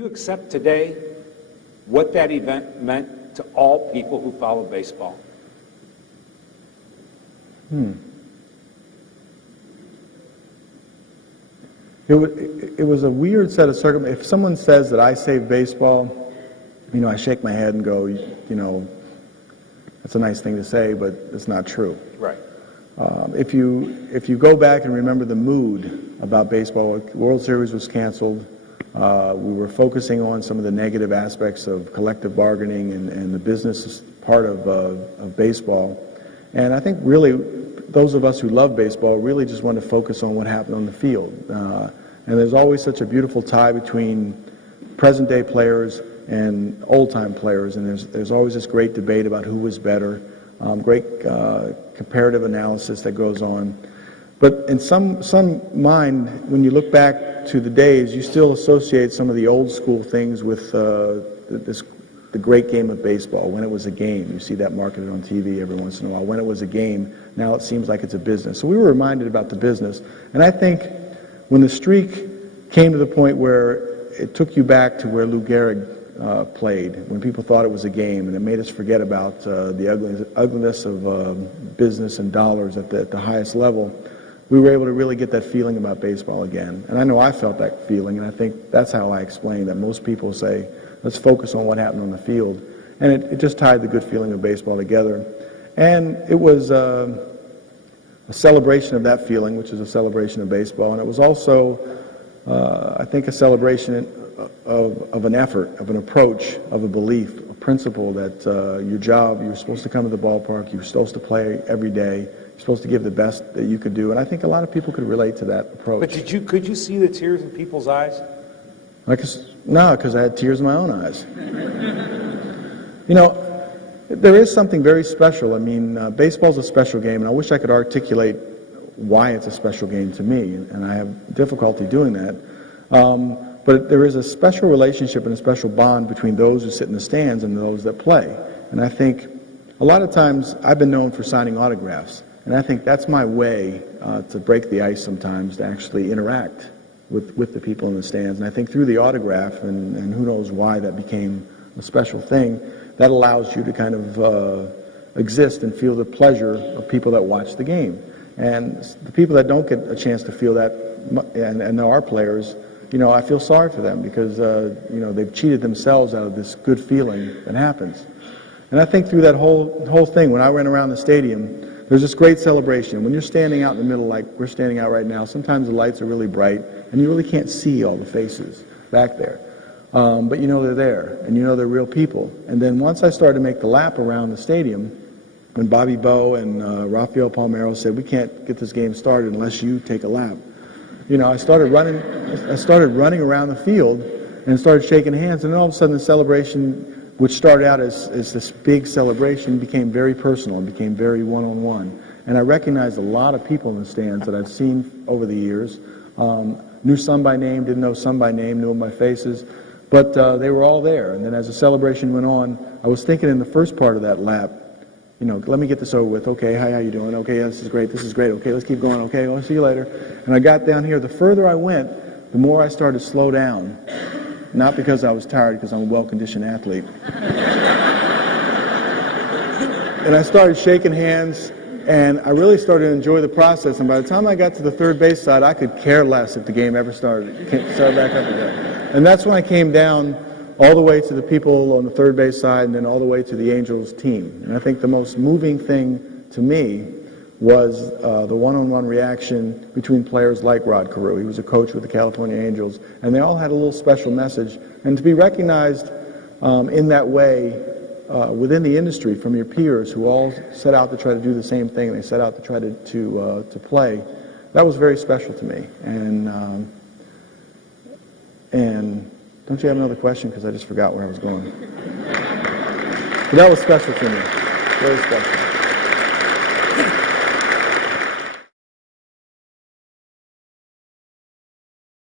you accept today what that event meant to all people who follow baseball? It was a weird set of circumstances. If someone says that I saved baseball, I shake my head and go, that's a nice thing to say, but it's not true. Right. If you go back and remember the mood about baseball, World Series was canceled. We were focusing on some of the negative aspects of collective bargaining and the business part of baseball. And I think really those of us who love baseball really just want to focus on what happened on the field. And there's always such a beautiful tie between present-day players and old-time players, and there's always this great debate about who was better, great comparative analysis that goes on. But in some mind, when you look back to the days, you still associate some of the old-school things with the great game of baseball, when it was a game. You see that marketed on TV every once in a while. When it was a game, now it seems like it's a business. So we were reminded about the business. And I think when the streak came to the point where it took you back to where Lou Gehrig played, when people thought it was a game, and it made us forget about the ugliness of business and dollars at the highest level, we were able to really get that feeling about baseball again. And I know I felt that feeling, and I think that's how I explain that most people say, let's focus on what happened on the field. And it just tied the good feeling of baseball together. And it was a celebration of that feeling, which is a celebration of baseball. And it was also, I think, a celebration of an effort, of an approach, of a belief, a principle that your job, you're supposed to come to the ballpark, you're supposed to play every day, you're supposed to give the best that you could do. And I think a lot of people could relate to that approach. But could you see the tears in people's eyes? No, because I had tears in my own eyes. There is something very special. I mean, baseball's a special game, and I wish I could articulate why it's a special game to me, and I have difficulty doing that. But there is a special relationship and a special bond between those who sit in the stands and those that play. And I think a lot of times I've been known for signing autographs, and I think that's my way to break the ice sometimes, to actually interact with the people in the stands. And I think through the autograph, and who knows why that became a special thing, that allows you to kind of exist and feel the pleasure of people that watch the game. And the people that don't get a chance to feel that, and there are players, I feel sorry for them because, they've cheated themselves out of this good feeling that happens. And I think through that whole thing, when I ran around the stadium, there's this great celebration. When you're standing out in the middle like we're standing out right now, sometimes the lights are really bright, and you really can't see all the faces back there. But they're there, and they're real people. And then once I started to make the lap around the stadium, when Bobby Bowe and Rafael Palmeiro said, we can't get this game started unless you take a lap, I started running around the field and started shaking hands, and then all of a sudden the celebration, which started out as this big celebration, became very personal and became very one-on-one. And I recognized a lot of people in the stands that I've seen over the years, knew some by name, didn't know some by name, knew them by faces, but they were all there. And then as the celebration went on, I was thinking in the first part of that lap, let me get this over with. Okay, hi, how you doing? Okay, yeah, this is great. Okay, let's keep going. Okay, I'll see you later. And I got down here. The further I went, the more I started to slow down. Not because I was tired, because I'm a well-conditioned athlete. And I started shaking hands, and I really started to enjoy the process. And by the time I got to the third base side, I could care less if the game ever started. Started back up again. And that's when I came down all the way to the people on the third base side, and then all the way to the Angels team. And I think the most moving thing to me was the one-on-one reaction between players like Rod Carew. He was a coach with the California Angels, and they all had a little special message. And to be recognized in that way within the industry from your peers who all set out to try to do the same thing, they set out to try to play, that was very special to me. And don't you have another question? Because I just forgot where I was going. But that was special to me. Very special.